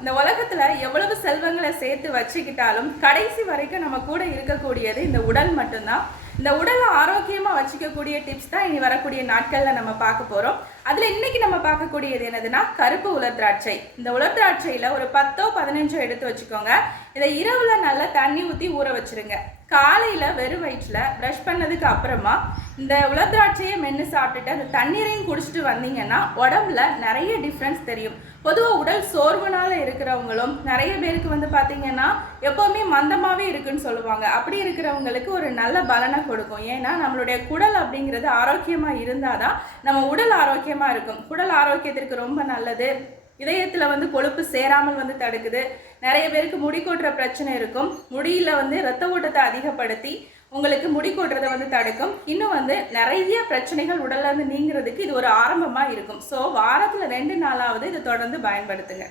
இந்த உலகத்துல எவ்வளவு செல்வங்களை சேர்த்து வச்சுக்கிட்டாலும் கடைசி வரைக்கும் நம்ம கூட இருக்கக்கூடியது இந்த உடல் மட்டும்தான். இந்த உடலை ஆரோக்கியமா வச்சுக்கக்கூடிய டிப்ஸ் தான் இனி வரக்கூடிய நாட்கள்ல நம்ம பார்க்க போறோம். அதுல இன்னைக்கு நம்ம பார்க்கக்கூடியது என்னதுன்னா கருப்பு உலர் திராட்சை. இந்த உலர் திராட்சையில ஒரு 10 15 எடுத்து வச்சுக்கோங்க. இதை இரவுல நல்லா தண்ணி ஊற்றி ஊற வச்சிருங்க. காலையில வெறும் வயிற்றுல ப்ரஷ் பண்ணதுக்கு அப்புறமா இந்த உலர் திராட்சையை மென்று சாப்பிட்டுட்டு அந்த தண்ணீரையும் குடிச்சிட்டு வந்தீங்கன்னா உடம்புல நிறைய டிஃப்ரென்ஸ் தெரியும். பொதுவாக உடல் சோர்வுனால இருக்கிறவங்களும் நிறைய பேருக்கு வந்து பார்த்தீங்கன்னா எப்போவுமே மந்தமாகவே இருக்குன்னு சொல்லுவாங்க. அப்படி இருக்கிறவங்களுக்கு ஒரு நல்ல பலனை கொடுக்கும். ஏன்னா நம்மளுடைய குடல் அப்படிங்கிறது ஆரோக்கியமாக இருந்தால் தான் நம்ம உடல் ஆரோக்கியமாக இருக்கும். குடல் ஆரோக்கியத்திற்கு ரொம்ப நல்லது. இதயத்தில் வந்து கொழுப்பு சேராமல் வந்து தடுக்குது. நிறைய பேருக்கு முடி கொட்டுற பிரச்சனை இருக்கும். முடியில் வந்து இரத்த ஓட்டத்தை அதிகப்படுத்தி உங்களுக்கு முடி கொட்டுறதை வந்து தடுக்கும். இன்னும் வந்து நிறைய பிரச்சனைகள் உடல்ல இருந்து நீங்கிறதுக்கு இது ஒரு ஆரம்பமாக இருக்கும். ஸோ வாரத்தில் 2 நாளாவது இதை தொடர்ந்து பயன்படுத்துங்க.